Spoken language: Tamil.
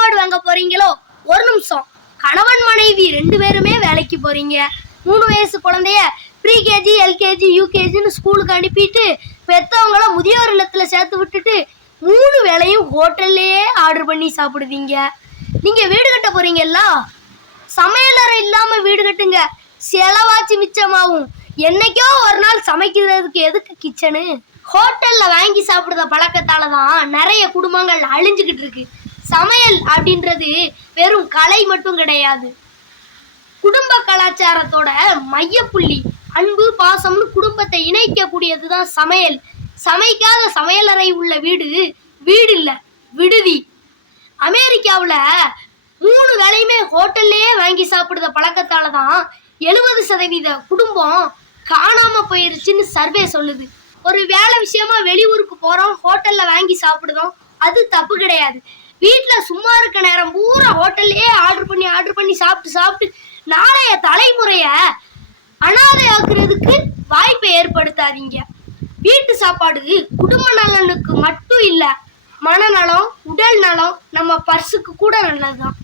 சாப்பாடு வாங்க போறீங்களோ? ஒரு நிமிஷம். கணவன் மனைவி ரெண்டு பேருமே வேலைக்கு போறீங்க. மூணு வயசு குழந்தைய ப்ரீகேஜி எல்கேஜி யூகேஜின்னு ஸ்கூலுக்கு அனுப்பிட்டு பெத்தவங்கள முதியோர் இல்லத்துல சேர்த்து விட்டுட்டு மூணு வேலையும் ஹோட்டல்லையே ஆர்டர் பண்ணி சாப்பிடுவீங்க. நீங்க வீடு கட்ட போறீங்கல்ல? சமையலறை இல்லாம வீடு கட்டுங்க. செலவாச்சு மிச்சமாகும். என்னைக்கோ ஒரு நாள் சமைக்கிறதுக்கு எதுக்கு கிச்சனு ஹோட்டல்ல வாங்கி சாப்பிடுற பழக்கத்தால தான் நிறைய குடும்பங்கள் அழிஞ்சுக்கிட்டு இருக்கு. சமையல் அப்படின்றது வெறும் கலை மட்டும் கிடையாது. குடும்ப கலாச்சாரத்தோட மையப்புள்ளி அன்பு பாசம்னு குடும்பத்தை இணைக்கக்கூடியது தான் சமையல். சமைக்காத சமையலறை உள்ள வீடு வீடு இல்லை விடுதி. அமெரிக்காவில் மூணு வேளையுமே ஹோட்டல்லையே வாங்கி சாப்பிடுற பழக்கத்தால தான் எழுபது சதவீத குடும்பம் காணாம போயிருச்சுன்னு சர்வே சொல்லுது. ஒரு வேலை விஷயமா வெளியூருக்கு போறோம் ஹோட்டல்ல வாங்கி சாப்பிடுதோம் அது தப்பு கிடையாது. வீட்டுல சும்மா இருக்க நேரம் பூரா ஹோட்டல்லையே ஆர்டர் பண்ணி ஆர்டர் பண்ணி சாப்பிட்டு சாப்பிட்டு நாளைய தலைமுறைய அனாதை ஆக்குறதுக்கு வாய்ப்பை ஏற்படுத்தாதீங்க. வீட்டு சாப்பாடு குடும்ப நலனுக்கு மட்டும் இல்ல மனநலம் உடல் நலம் நம்ம பர்சுக்கு கூட நல்லதுதான்.